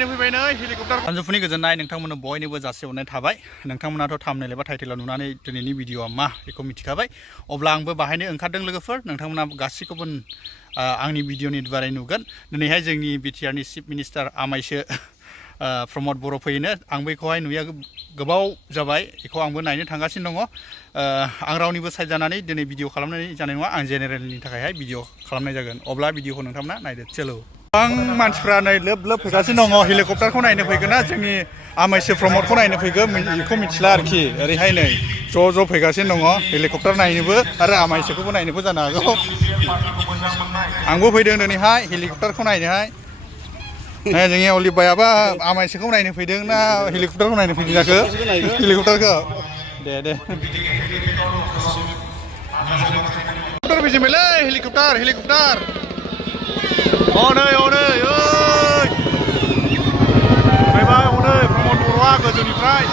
नायनो फैबाय नै हेलिकप्टार सानजौफुनि गोजोननाय नोंथांमोननो बयनिबो जासिहरनाय थाबाय नोंथांमोनाथ' थाम्बनेल एबा टाइटेलाव नुनानै दिनैनि भिडिअआ मा बेखौ मिथिखाबाय अब्ला आंबो बाहायनो ओंखारदों लोगोफोर नोंथांमोना गासैखौबो आंनि भिडिअनि दुवारै नुगोन दिनैहाय जोंनि बिटिआरनि चिफ मिनिस्टार आमाइसो प्रमद बर' फैयोनो आं बेखौहाय नुया गोबाव जाबाय बेखौ आंबो नायनो थांगासिनो दङ आं रावनिबो साइड जानानै दिनै भिडिअ खालामनाय जानाय नङा आं जेनेरेलनि थाखायहाय भिडिअ खालामनाय जागोन अब्ला भिडिअखौ नोंथांमोना नायदो चलो गोबां मानसिफ्रा नै लोब लोब फैगासिनो दङ हेलिकप्टारखौ नायनो फैगोन ना जोंनि आमाइसो प्रमदखौ नायनो फैगोन बेखौ मिथिला आरोखि ओरैहाय नै ज' फैगासिनो दङ हेलिकप्टार नायनोबो आरो आमाइसोखौबो नायनोबो जानो हागौ आंबो फैदों दिनैहाय हेलिकप्टारखौ नायनोहाय जोंनि अलिबायाबा आमाइसोखौ नायनो फैदों ना हेलिकप्टारखौ नायनो फैदों जाखो हेलिकप्टारखौ दे हेलिकप्टार फैजोबबायलै हेलिकप्टार हनै फैबाय हनै प्रमद बर'आ गोजौनिफ्राय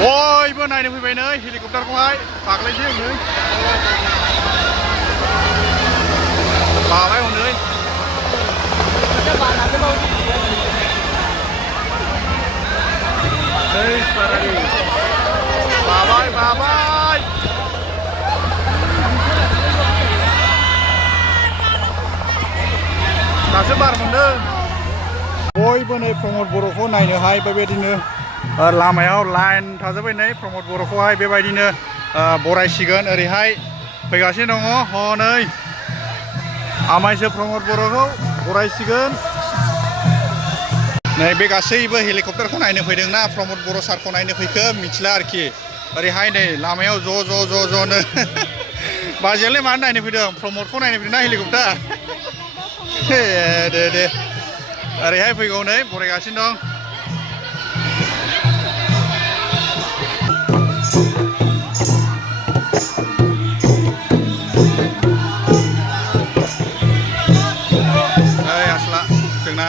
बयबो नायनो फैबाय नै हेलिकप्टारखौहाय फाग्लायसो हनै बाबाय हनै बाबाय दासो बार मोनदों बयबो नै प्रमद बर'खौ नायनोहाय बेबायदिनो लामायाव लाइन थाजोब्बाय नै प्रमद बर'खौहाय बेबायदिनो बरायसिगोन ओरैहाय फैगासिनो दङ हनै आमाइसो प्रमद बर'खौ बरायसिगोन नै बे गासैबो हेलिकप्टारखौ नायनो फैदोंना प्रमद बर' सारखौ नायनो फैखो मिथिला आरोखि ओरैहाय नै लामायाव ज'नो बाजियालाय मानो नायनो फैदों प्रमदखौ नायनो फैदों ना हेलिकप्टार दे ओरैहाय फैगौ नै बरायगासिनो दं आसला जोंना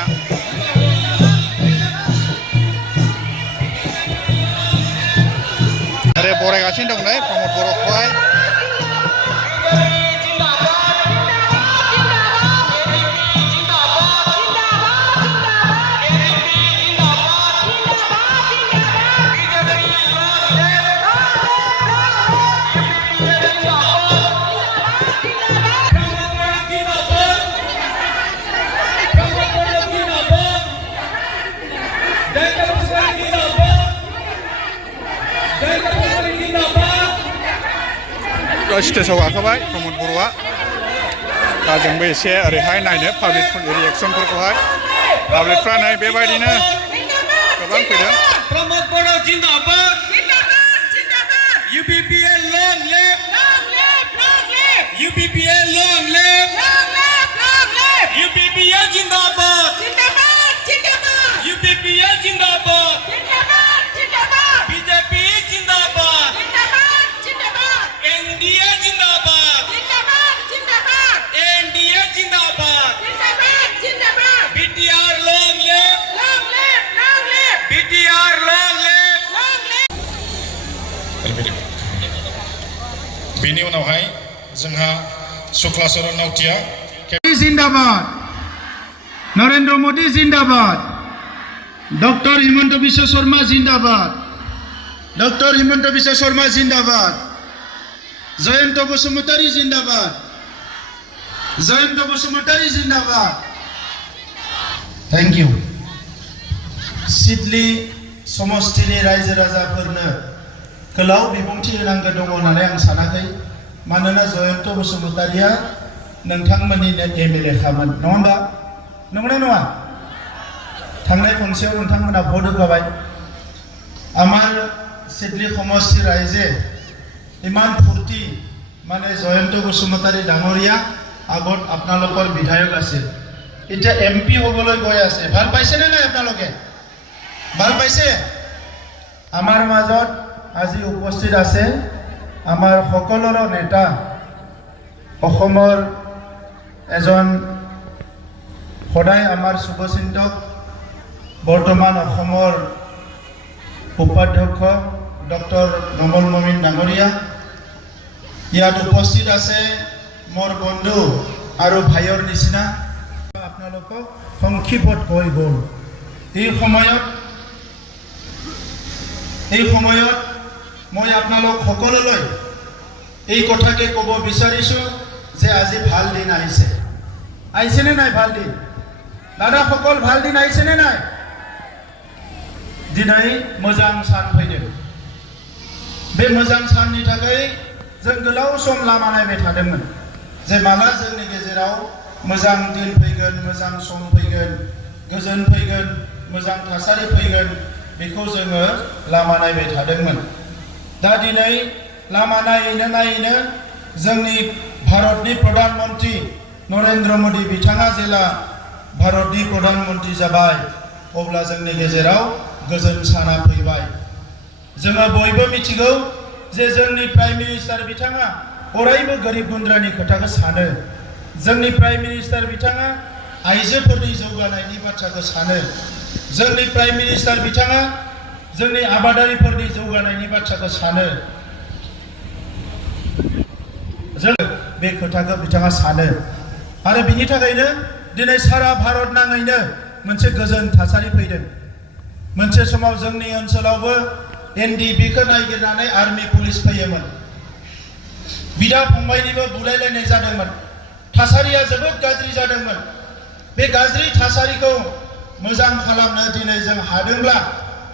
आरो बरायगासिनो दं नै प्रमद बर'खौहाय स्टेजाव गाखोबाय प्रमद बर'आ दा जोंबो एसे ओरैहाय नायनो पाब्लिक रिएक्सनफोरखौहाय पाब्लिकफ्रा नै बेबायदिनो गोबां फैदों प्रमद बर' जिन्दाबाद UPPL long live UPPL long live UPPL जिन्दाबाद UPPL जिन्दाबाद BJP जिन्दाबाद NDA जिंदाबाद NDA जिंदाबाद BTR long live BTR long live बेनि उनावहाय जोंहा शुक्लाचरण नावटिया जिंदाबाद नरेंद्र मोदी जिंदाबाद डॉक्टर हिमंत बिश्व शर्मा जिंदाबाद डॉक्टर हिमंत बिश्व शर्मा जिंदाबाद जयंत बसुमतारी जिंदाबाद थैंक यू सिडली समष्टिनि रायजो राजाफोरनो गोलाव बिबुंथि होनांगौ दङ होननानै आं सानाखै मानोना जयंत बसुमतारिया नोंथांमोननिनो एमएलए खामोन नङा होमबा नंगौना नङा थांनाय खनसेयाव नोंथांमोना भट होखाबाय आमार सिडली समष्टि रायजे इमान फूर्ति माने जयंत बसुमतारी डाঙरिया আগত আপোনালোকৰ বিধায়ক আছে এটা এমপি হ'বলৈ গৈ আছে ভাল পাইছে নে নাই আপোনালোকে ভাল পাইছে আমাৰ মাজত আজি উপস্থিত আছে আমাৰ সকলোৰ নেতা অসমৰ এজন সদায় আমাৰ শুভচিন্তক বৰ্তমান অসমৰ উপাধ্যক্ষ ডক্টৰ নমল মমিন ডাঙৰীয়া ইয়াত উপস্থিত আছে মোৰ বন্ধু আৰু ভাইৰ নিচিনা আপোনালোকক সংক্ষিপ্ত কৈ গ'ল। এই সময়ত মই আপোনালোক সকলোলৈ এই কথাকে ক'ব বিচাৰিছোঁ যে আজি ভাল দিন আহিছেনে নাই? ভাল দিন দাদা সকল ভাল দিন আহিছেনে নাই? दिनै मोजां सान फैदों। बे मोजां साननि थाखाय जों गोलाव सम लामा नायबाय थादोंमोन जे माला जोंनि गेजेराव मोजां दिन फैगोन, मोजां सम फैगोन, गोजोन फैगोन, मोजां थासारि फैगोन, बेखौ जोङो लामा नायबाय थादोंमोन। दा दिनै लामा नायैनो जोंनि भारतनि प्रधान मन्त्रि नरेन्द्र मोदी बिथाङा जेला भारतनि प्रधान मन्त्रि जाबाय अब्ला जोंनि गेजेराव गोजोन साना फैबाय। जोङो बयबो मिथिगौ जे जोंनि प्राइम मिनिस्टार बिथाङा अरायबो गोरिब गुन्द्रानि खोथाखौ सानो। जोंनि प्राइम मिनिस्टार बिथाङा आइजोफोरनि जौगानायनि बाथ्राखौ सानो। जोंनि प्राइम मिनिस्टार बिथाङा जोंनि आबादारिफोरनि जौगानायनि बाथ्राखौ सानो। जों बे खोथाखौ बिथाङा सानो आरो बिनि थाखायनो दिनै सारा भारत नाङैनो मोनसे गोजोन थासारि फैदों। मोनसे समाव जोंनि ओनसोलावबो एनडिबिखौ नागिरनानै आर्मी पुलिस फैयोमोन। बिदा फंबायनिबो बुलायलायनाय जादोंमोन। थासारिया जोबोद गाज्रि जादोंमोन। बे गाज्रि थासारिखौ मोजां खालामनो दिनै जों हादोंब्ला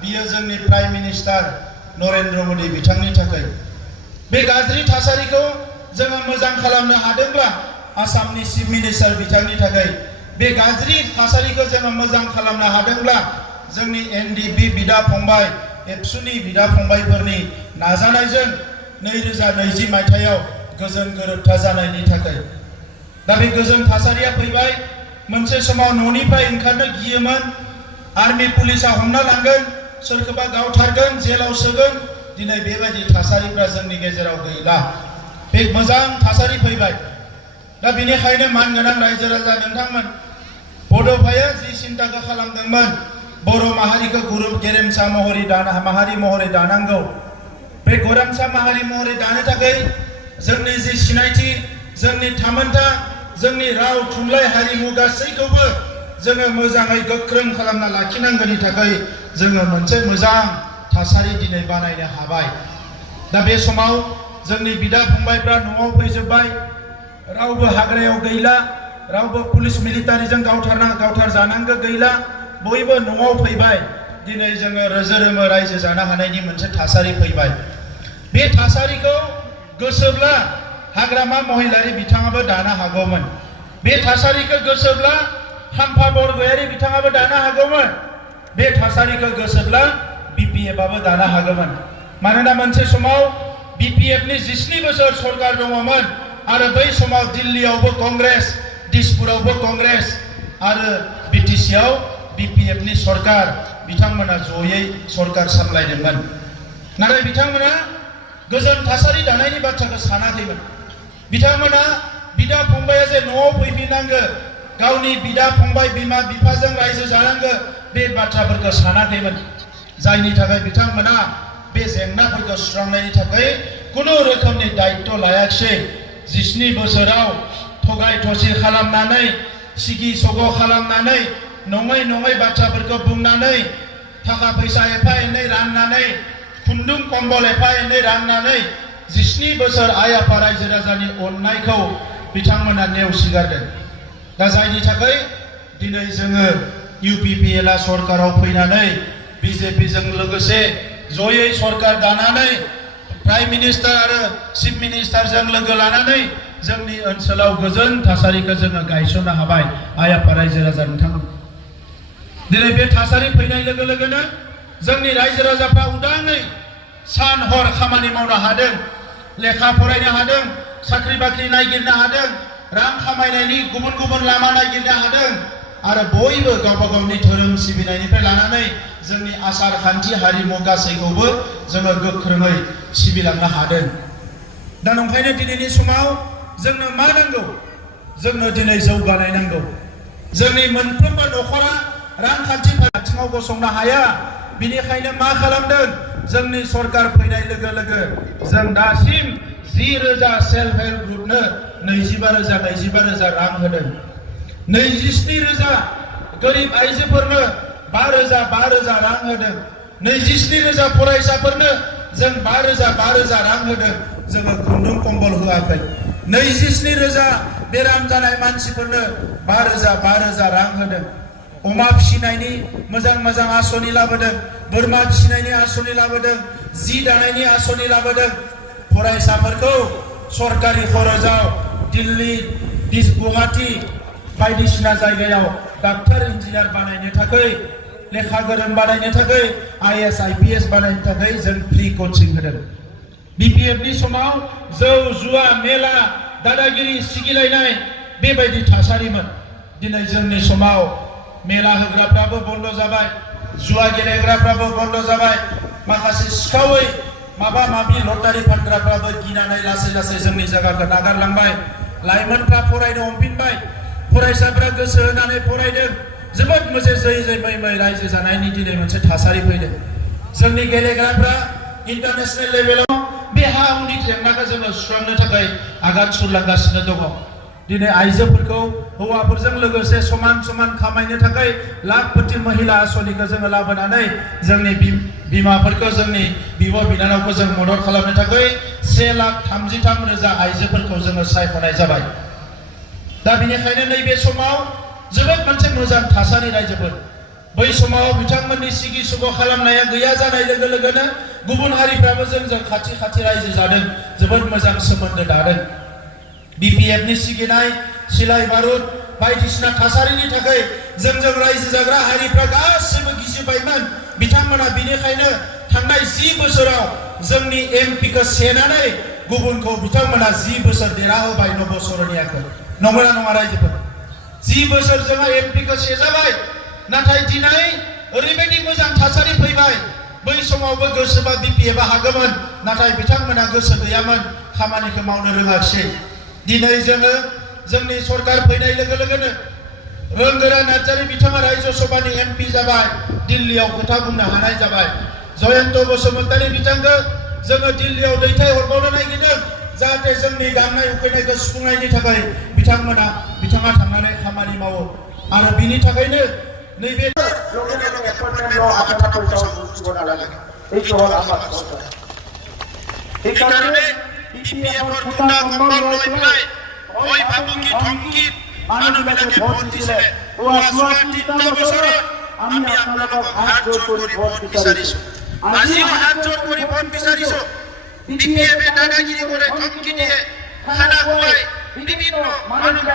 बियो जोंनि प्राइम मिनिस्टार नरेन्द्र मोदी बिथांनि थाखाय। बे गाज्रि थासारिखौ जोङो मोजां खालामनो हादोंब्ला आसामनि चिफ मिनिस्टार बिथांनि थाखाय। बे गाज्रि थासारिखौ जोङो मोजां खालामनो हादोंब्ला जोंनि एनडिबि बिदा फंबाय, एबसुनि बिदा फंबायफोरनि नाजानायजों 2020 मायथाइयाव गोजोन गोरोबथा जानायनि थाखाय। दा बे गोजोन थासारिया फैबाय। मोनसे समाव न'निफ्राय ओंखारनो गियोमोन। आर्मी पुलिसा हमना लांगोन, सोरखौबा गावथारगोन, जेलाव सोगोन। दिनै बेबायदि थासारिफ्रा जोंनि गेजेराव गैला। बे मोजां थासारि फैबाय। दा बेनिखायनो मानगोनां रायजो राजा नोंथांमोन, बड'फाया जि सिन्ताखौ खालामदोंमोन बर' माहारिखौ गेरेमसा माहारि महरै दानांगौ। बे गेरेमसा माहारि महरै दानो थाखाय जोंनि जि सिनायथि, जोंनि थामोनथा, जोंनि राव थुनलाइ हारिमु गासैखौबो जोङो मोजाङै गोख्रों खालामना लाखिनांगौनि थाखाय जोङो मोनसे मोजां थासारि दिनै बानायनो हाबाय। दा बे समाव जोंनि बिदा फंबायफ्रा न'आव फैजोब्बाय। रावबो हाग्रायाव गैला, रावबो पुलिस मिलिटारिजों गावथार जानांगौ गैला। बयबो न'आव फैबाय। दिनै जोङो रोजो-रोमो रायजो जानो हानायनि मोनसे थासारि फैबाय। बे थासारिखौ गोसोब्ला हाग्रामा महिलारि बिथाङाबो दानो हागौमोन। बे थासारिखौ गोसोब्ला खाम्फा बरगयारि बिथाङाबो दानो हागौमोन। बे थासारिखौ गोसोब्ला बिपिएफआबो दानो हागौमोन। मानोना मोनसे समाव बिपिएफनि 27 बोसोर सरकार दङमोन आरो बै समाव दिल्लीयावबो कंग्रेस, दिसपुरावबो कंग्रेस आरो बिटिसिआव बिपिएफनि सरकार बिथांमोना जयै सरकार सामलायदोंमोन। नाथाय बिथांमोना गोजोन थासारि दानायनि बाथ्राखौ सानाखैमोन। बिथांमोना बिदा फंबाया जे न'आव फैफिननांगौ, गावनि बिदा फंबाय बिमा बिफाजों रायजो जानांगौ, बे बाथ्राफोरखौ सानाखैमोन। जायनि थाखाय बिथांमोना बे जेंनाफोरखौ सुस्रांनायनि थाखाय खुनु रोखोमनि दायित्व लायाखिसै। 27 बोसोराव थगाय थसि खालामनानै, सिगि सग' खालामनानै, नङै बाथ्राफोरखौ बुंनानै, थाखा फैसा एफा एनै राननानै, खुन्दुं कम्बल एफा एनै राननानै 27 बोसोर आइ आफा रायजो राजानि अननायखौ बिथांमोना नेवसिगारदों। दा जायनि थाखाय दिनै जोङो इउपिपिएलआ सरकाराव फैनानै बिजेपिजों लोगोसे जयै सरकार दानानै प्राइम मिनिस्टार आरो चिफ मिनिस्टारजों लोगो लानानै जोंनि ओनसोलाव गोजोन थासारिखौ जोङो गायसननो हाबाय। आइ आफा रायजो राजा नोंथांमोन, दिनै बे थासारि फैनाय लोगो लोगोनो जोंनि रायजो राजाफ्रा उदाङै सान हर खामानि मावनो हादों, लेखा फरायनो हादों, साख्रि बाख्रि नागिरनो हादों, रां खामायनायनि गुबुन लामा नागिरनो हादों आरो बयबो गावबा गावनि धोरोम सिबिनायनिफ्राय लानानै जोंनि आसार खान्थि हारिमु गासैखौबो जोङो गोख्रोङै सिबिलांनो हादों। दा नंखायनो दिनैनि समाव जोंनो मा नांगौ? जोंनो दिनै जौगानाय नांगौ। जोंनि मोनफ्रोमबो न'खरा रांखान्थि आथिङाव गसंनो हाया। बिनिखायनो मा खालामदों? जोंनि सरकार फैनाय लोगो लोगो जों दासिम 10,000 सेल्फ हेल्प ग्रुपनो 25,000 रां होदों 27,000 गोरिब आइजोफोरनो 5,000 रां होदों 27,000 फरायसाफोरनो जों 5,000 रां होदों जोङो खुन्दुं कम्बल होआखै 27,000 बेराम जानाय मानसिफोरनो 5,000 रां होदों अमा फिसिनायनि मोजां आसनि लाबोदों बोरमा फिसिनायनि आसनि लाबोदों जि दानायनि आसनि लाबोदों फरायसाफोरखौ सरकारि खरसाव दिल्ली गुवाहाटी बायदिसिना जायगायाव डाक्टर इन्जिनियार बानायनो थाखाय लेखा गोरों बानायनो थाखाय IAS IPS बानायनो थाखाय जों फ्रि कोचिं होदों BPF नि समाव जौ जुवा मेला दादागिरि सिगिलायनाय बेबायदि थासारिमोन दिनै जोंनि समाव मेला होग्राफ्राबो बन्द जाबाय जुवा गेलेग्राफ्राबो बन्द जाबाय माखासे सिखावै माबा माबि लटारि फानग्राफ्राबो गिनानै लासै जोंनि जायगाखौ नागारलांबाय लाइमोनफ्रा फरायनो हमफिनबाय फरायसाफ्रा गोसो होनानै फरायदों जोबोद मोजां जै मै रायजो जानायनि दिनै मोनसे थासारि फैदों जोंनि गेलेग्राफ्रा इन्टारनेशनेल लेभेलाव बे हा हुनि जेंनाखौ जोङो सुस्रांनो थाखाय आगान सुरलांगासिनो दङ दिनै आइजोफोरखौ हौवाफोरजों लोगोसे समान खामायनो थाखाय लाखपति महिला आसनिखौ जोङो लाबोनानै जोंनि बिमाफोरखौ जोंनि बिब' बिनानावखौ जों मदद खालामनो थाखाय 1,33,000 आइजोफोरखौ जोङो सायख'नाय जाबाय दा बेनिखायनो नैबे समाव जोबोद मोनसे मोजां थासारि रायजोफोर बै समाव बिथांमोननि सिगि सुग खालामनाया गैया जानाय लोगो लोगोनो गुबुन हारिफ्राबो जोंजों खाथि रायजो जादों जोबोद मोजां सोमोन्दो दादों BPF नि सिगिनाय सिलाय बारुद बायदिसिना थासारिनि थाखाय जोंजों रायजो जाग्रा हारिफ्रा गासिबो गिसिबायमोन बिथांमोना बिनिखायनो थांनाय 10 बोसोराव जोंनि MP खौ सेनानै गुबुनखौ बिथांमोना 10 बोसोर देरहाहोबाय नब सरनियाखौ नंगौना नङा रायजोफोर 10 बोसोर जोंहा MP खौ सेजाबाय नाथाय दिनै ओरैबायदि मोजां थासारि फैबाय बै समावबो गोसोबा BPF आ हागौमोन नाथाय बिथांमोना गोसो गैयामोन खामानिखौ मावनो रोङाखिसै दिनै जोङो जोंनि सरकार फैनाय लोगो लोगोनो रोंगोरा नार्जारी बिथाङा रायजो सभानि MP जाबाय दिल्लीयाव खोथा बुंनो हानाय जाबाय जयन्त बसुमतारी बिथांखौ जोङो दिल्लीयाव दैथायहरबावनो नागिरदों जाहाथे जोंनि गांनाय उखैनायखौ सुफुंनायनि थाखाय बिथाङा थांनानै खामानि मावो आरो बिनि थाखायनो नैबे এই কারণে BPF কোটা কম্বল লৈ পেলাই ওই ভাবুকি ধমকি মানুহবিলাকে ভোট দিছিলে ও 64 বছৰত আমি আপোনালোকক হাত জোৰ কৰি ভোট বিচাৰিছো আজি হাত জোৰ কৰি ভোট বিচাৰিছো BPF দাদাগিৰি কৰে ধমকি দিয়ে খানা খুৱাই বিভিন্ন মানুহ